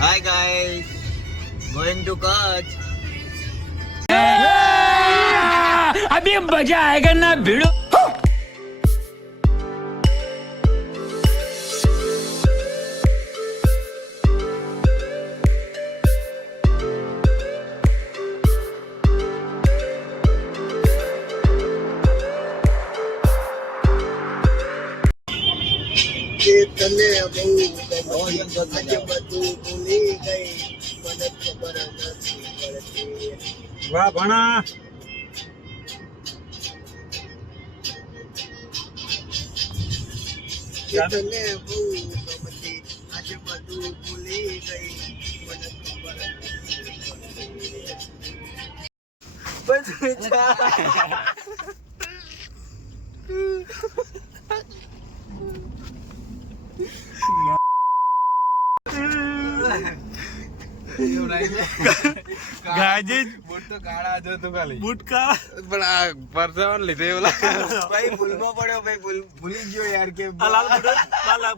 Hi guys, going to Kutch. अभी मजा आएगा ना भिड़ो. તને બહુ આજે બધું ભૂલી ગઈ મને ખબર નથી પડતી. વાહ ભણા તને બહુ ગમતી આજે બધું ભૂલી ગઈ મને ખબર નથી પડતી. ગાજે બૂટ તો કાળા હતો તું ખાલી બુટકા પણ આ પરસાવન લીધે એવું લાગે ભાઈ ભૂલમાં પડ્યો ભાઈ ભૂલી ગયો યાર કે આ લાલ બુટ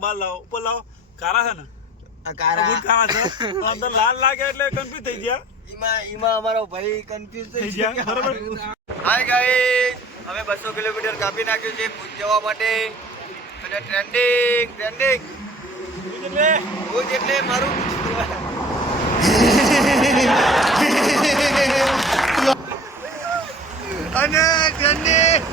બાલ લાવો ઉપર લાવો કાળા છે ને આ કારા બુટ કાળા છે અંદર લાલ લાગે એટલે કન્ફ્યુઝ થઈ ગયા ઈમાં અમારો ભાઈ કન્ફ્યુઝ થઈ ગયા બરોબર. હાય ગાઈસ, અમે 200 કિલોમીટર કાપી નાખ્યું છે ભુજ જવા માટે અને ટ્રેન્ડિંગ ભુજ એટલે મારું અને ટ્રેન્ડિંગ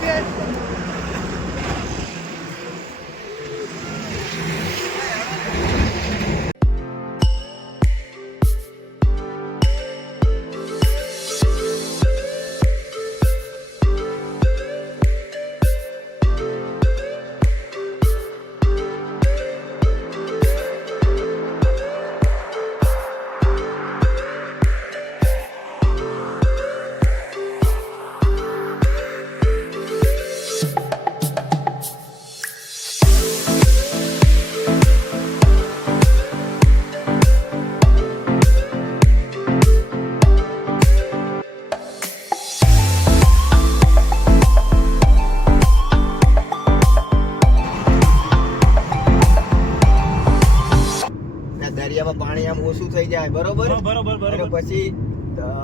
દરિયામાં પાણી આમ ઓછું થઈ જાય બરોબર બરોબર અને પછી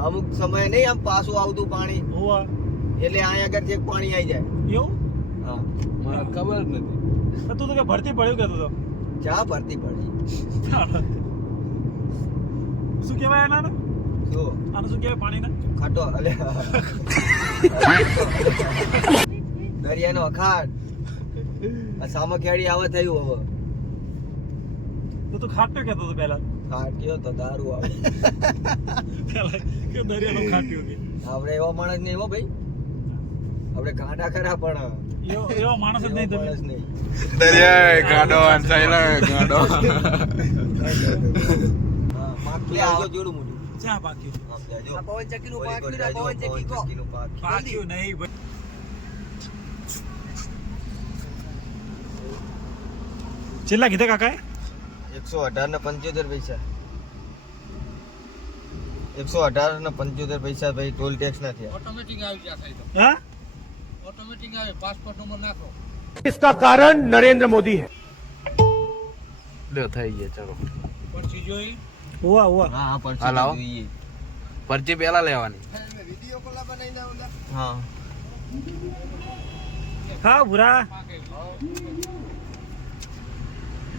અમુક સમય નહીં આમ પાછું આવતું પાણી હોવા એટલે અહીંયા આગળ ચેક પાણી આવી જાય. એવું હા, મને ખબર જ નથી તો તું તો કે ભરતી પડ્યું કે તું તો ચા ભરતી પડી. શું કહેવાય આને શું આને શું કહેવાય પાણીને ખાટો અલે દરિયાનો અખાડ આ સામખિયાળી આવે થયું હવે. તો તું ખાટ્યો કહેતો હતો પહેલા ખાટ્યો તો દારૂ આવે. પહેલા કે દરિયાનો ખાટ્યો કે આપણે એવા માણસ નહીં હો ભાઈ, આપણે કાંટા ખરા પણ એવો માણસ જ નહીં એવો તમે માણસ નહીં. દરિયા ગાડો અંસાયેલા ગાડો હા, માખલી આવજો જોડું મોટું. ચા પાક્યું આમ જાજો. આ પવન ચક્કીનું ઓલી પાક્યું પર ને, જાજો, પવન ચક્કી કહો. ચક્કીનું પાક્યું. પાક્યું નહીં ભાઈ. છેલ્લા કીધા કાકાએ 118 ને 75 પૈસા 118 ને 75 પૈસા ભાઈ ટોલ ટેક્સ ના થયા. ઓટોમેટિક આવી ગયા થાય તો હા ઓટોમેટિક આવે પાસપોર્ટ નંબર નાખો इसका कारण नरेंद्र मोदी है. લ્યો થઈ ગયા ચાલો પછી જોઈ હોવા હોવા હા હા પરચી હા, લાવો. જોઈએ. પરચી પહેલા લેવાની વિડિયો કોલ બનાવીને આવું હા હા ભૂરા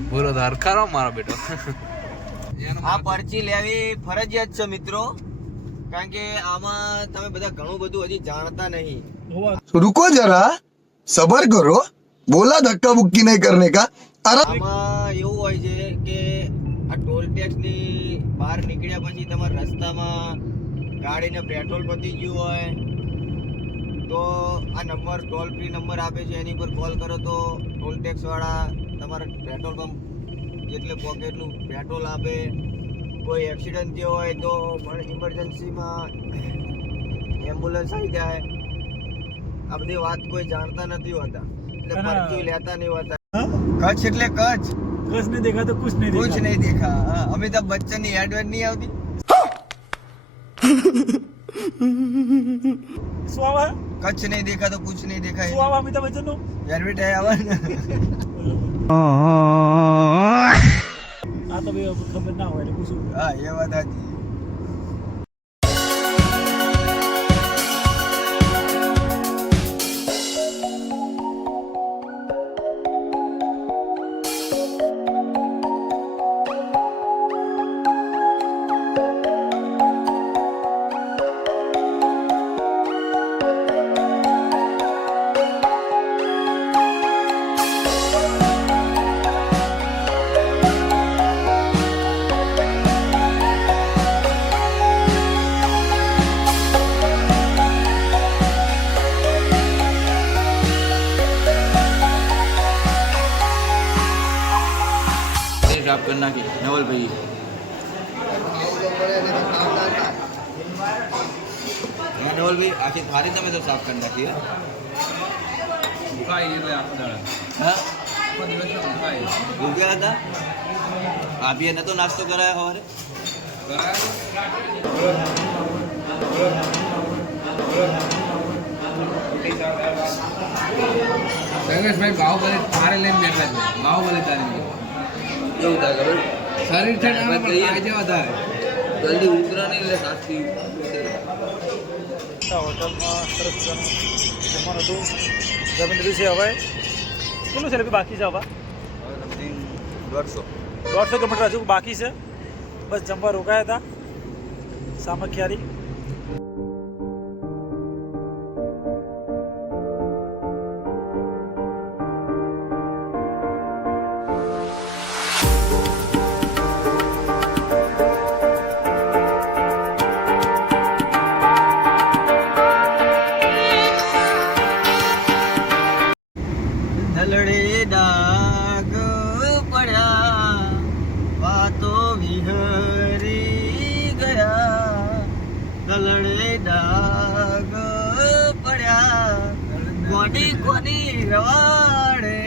પૂરો હરખારો મારો બેટો આ પરચી લેવી ફરજિયાત છે મિત્રો, કારણ કે આમાં તમે બધા ઘણું બધું હજી જાણતા નહીં. હોવા रुको जरा सबर करो बोला धक्का मुक्की नहीं करने का આમાં એવું હોય છે કે આ ટોલ ટેક્સ ની બહાર નીકળ્યા પછી તમારા રસ્તામાં ગાડીને પેટ્રોલ પતી ગયું હોય તો આ નંબર ટોલ ફ્રી નંબર આપે છે એની પર કોલ કરો તો ટોલ ટેક્સ વાળા તમારા પેટ્રોલ પંપ જેટલે પોકેટનું પેટ્રોલ આપે. કોઈ એક્સિડન્ટ થયો હોય તો પણ ઇમરજન્સીમાં એમ્બ્યુલન્સ આવી જાય. આ બધી વાત કોઈ જાણતા નથી હોતા એટલે પરચી લેતા નહીં હોતા. કચ્છ એટલે કચ્છ, કુછ નહીં દેખા તો કુછ નહીં कुछ દેખા नहीं देखा. हाँ, अमिताभ बच्चन ની એડવર્ટ નહીં આવતી. શું આવે કચ્છ નહીં દેખા તો कुछ नहीं देखा. શું આવે અમિતાભ બચ્ચન નું એડવર્ટ આવે ને. આ તો તો ભાઈ ખબર ના હોય એટલે પૂછું. હા એ વાત સાચી. સાફ કરી નાખી નવલભાઈ. નવલભાઈ આખી થાળી તમે તો સાફ કરી નાખી. હા ભૂખ્યા હતા. આપીએ નતો નાસ્તો કરાયો સવારે. શૈલેષભાઈ બાહુબલી તારે લઈને બેઠા છે. બાહુબલી તારી કેવું થાય ખબર? શરીર છે ને આમાં પણ આજે વધારે જલ્દી ઉતરા નહીં એટલે સાચી હોટલમાં સરસ મજાનું જમવાનું હતું. જમી લીધું છે. હવે કેટલું છે બાકી છે? હવે 150 કિલોમીટર હજુ બાકી છે. બસ જમવા રોકાયા હતા સામખિયારી. ધલડે ડાગ પડ્યા વાતો વિહરી ગયા. ધલડે ડાગ પડ્યા ગોડી કોની રવાડે.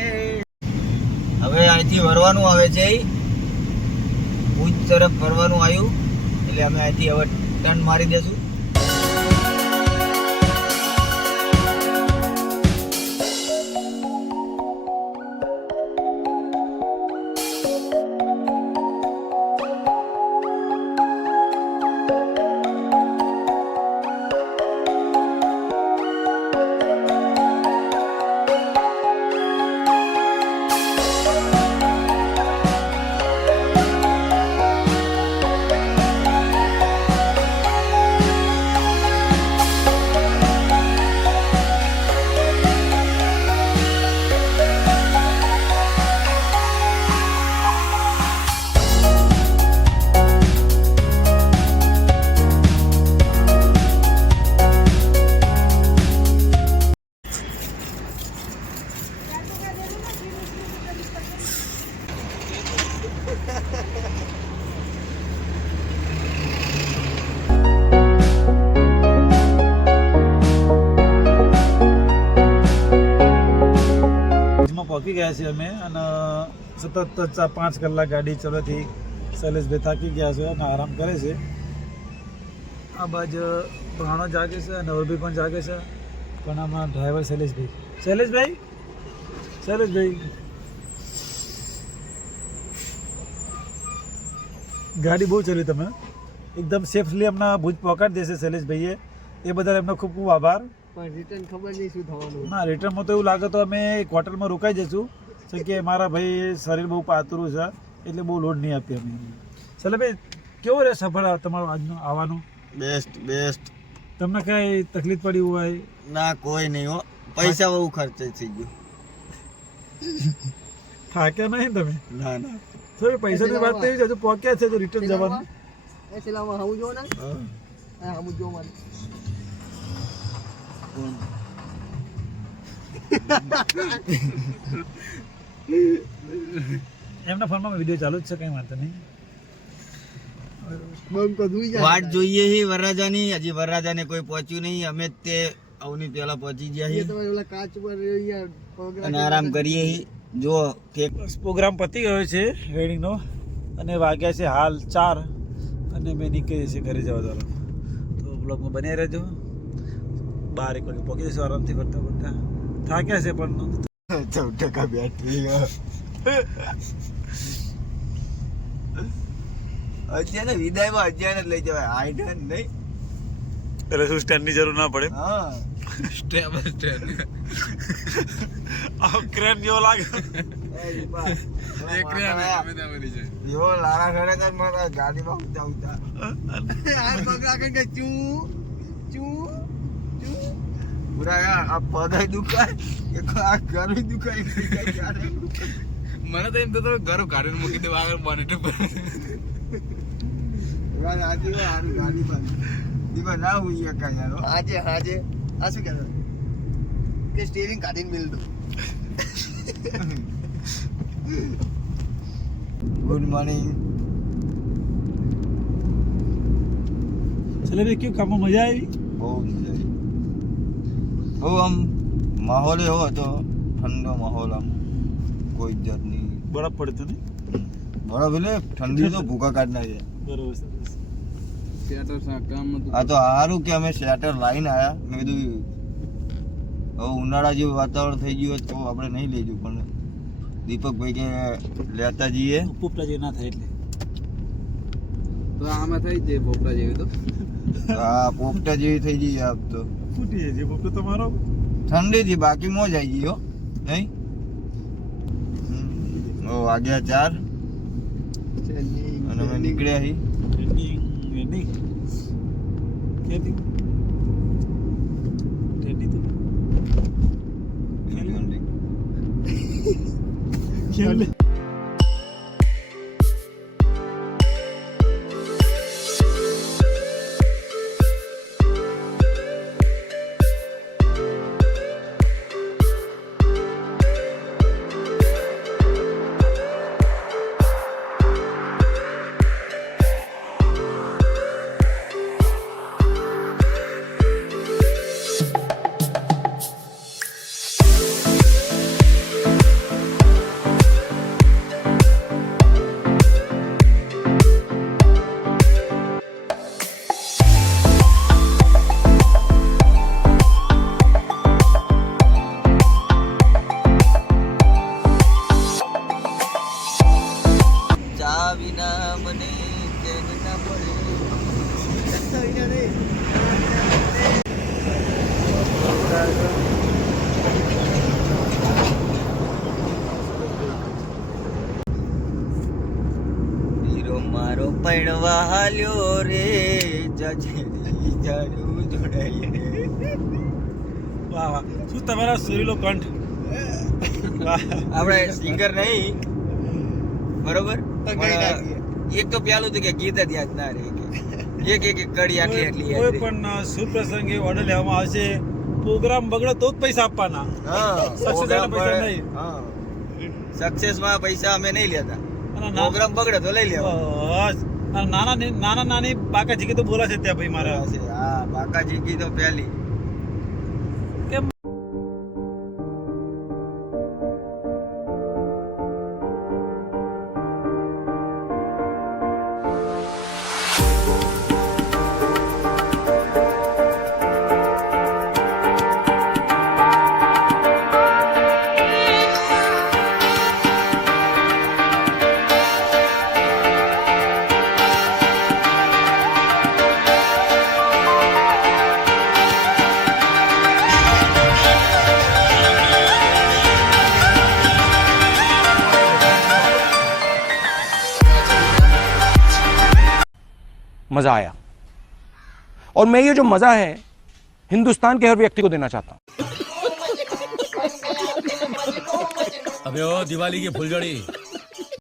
હવે અહીંથી વરવાનું આવે છે. ભુજ તરફ વરવાનું આવ્યું એટલે અમે અહીંથી હવે ટર્ન મારી દેશું. પહોંચી ગયા છીએ અમે અને સતત 5 કલાક ગાડી ચલાવતી શૈલેષભાઈ થાકી ગયા છે અને આરામ કરે છે. આ બાજુ ભાણો જાગે છે, નવલભાઈ પણ જાગે છે, પણ આમાં ડ્રાઈવર શૈલેષભાઈ ગાડી બહુ ચલી. તમે એકદમ સેફલી અમને ભુજ પહોંચાડી દેશે શૈલેષભાઈએ. એ બદલ એમનો ખૂબ ખૂબ આભાર. પણ રિટર્ન ખબર નહીં શું થવાનું. ના, રિટર્નમાં તો એવું લાગે તો અમે એક હોટલમાં રોકાઈ જઈશું. કે મારા ભાઈ શરીર બહુ પાતળું છે એટલે બહુ લોડ નહીં આપીએ અમે. શૈલેષભાઈ કેવો રહે સફર તમારો આજનો આવવાનો? બેસ્ટ. તમને કઈ તકલીફ પડી હોય? ના કોઈ નહીં હો. પૈસા બહુ ખર્ચ થઈ ગયો. થાક્યા નહીં તમે? ના તો પૈસાની વાત થઈ હજુ પહોંચ્યા છે તો રિટર્ન જવાનું. એ સિલામાં હું જો ને હા હું જો મને એમના ફોનમાં વિડીયો ચાલુ જ છે, કઈ વાંધો નહીં. વાટ જોઈએ હી વરરાજાની. હજી વરરાજાને કોઈ પહોંચ્યું નહીં. અમે જ તે અવની પહેલા પહોંચી ગયા છીએ અને આરામ કરીએ હી. જો પ્રોગ્રામ પતી ગયો છે વેડિંગનો અને વાગ્યા છે હાલ 4 અને મેં નીકળીએ છીએ ઘરે જવા તરફ. તો બ્લોગમાં બન્યા રહેજો. 12 વાગે પહોંચી જઈશું આરામથી કરતા કરતા. થાક્યા છે પણ 14% બેટરી. અજયને વિદાયમાં અજયને જ લઈ જવાય, હાઈડન નહીં. એટલે શું સ્ટેન્ડની જરૂર ના પડે? હા સ્ટેપ સ્ટેપ આ ક્રેન જેવો લાગે. એ દીપા, એક ને અમે તમે ત્યાં મળી જાય. એવો લારા ખરેખર મારા ગાડીમાં ઊંચા ઊંચા હાથ પગ રાખે કે ચૂ ચૂ ચૂ પૂરા આ પગ દુખાય એક આ ઘર દુખાય મને તો એમ તો ઘર કાઢીને મૂકી દે આગળ બોનેટ ઉપર. આજે હારું ગાડી બંધ દીપા ના હોઈએ કાંઈ યાર આજે આજે આ શું કહેતો કે સ્ટીરિંગ કાઢીને મિલ દો. Good morning. ચલે ભાઈ કેવું કામમાં મજા આવી? બહુ મજા આવી. બહુ આમ માહોલ એવો હતો, ઠંડો માહોલ, આમ કોઈ જ જાતની બરફ પડતો ને? બરાબર એટલે ઠંડી તો ભૂકા કાઢ નાખે. બરોબર સરસ. થિયેટર કામ નતું. આ તો સારું કે અમે શેટર લાવીને આવ્યા. મેં કીધું હવે ઉનાળા જેવું વાતાવરણ થઈ ગયું હોત તો આપણે નહીં લઈ જવું, પણ દીપકભાઈ કે લેતા જઈએ. પોપટા જે ના થાય એટલે તો આમાં થઈ જાય પોપડા જેવી તો. હા પોપટા જેવી થઈ જઈએ આપ તો. ફૂટી જાય જે પોપટો તમારો. ઠંડીથી બાકી મોજ આવી ગઈ હો નહીં. વાગ્યા 4 અને અમે નીકળ્યા છીએ. ટ્રેનિંગ કેતી ટ્રેનિંગ તો કેમ લે ચા વિના મને ચેન ના પડે. હીરો મારો પૈણવા હાલ્યો રે જજરી જાડું જોડાઈ રે. વાહ વાહ શું તમારા સુરીલો કંઠ. વાહ આપણે સિંગર નહીં બરોબર, પણ એક તો પેલું તો કે ગીત જ યાદ ના રહે કે એક એક એક કડી આટલી આટલી યાદ કોઈ રહે. પણ શુભ પ્રસંગે ઓર્ડર લેવામાં આવશે, પ્રોગ્રામ બગડે તો જ પૈસા આપવાના. હા Success વાળા પૈસા નહીં. હા સક્સેસ માં પૈસા અમે નહીં લેતા, અને પ્રોગ્રામ બગડે તો લઈ લેવા. બસ. અને નાના નાની બાકા જીકે તો બોલા છે ત્યાં ભાઈ મારા. હા બાકાજી કી તો પહેલી. કેમ मजा आया और मैं ये जो मजा है हिंदुस्तान के हर व्यक्ति को देना चाहता हूं। अबे ओ दिवाली की फुलझड़ी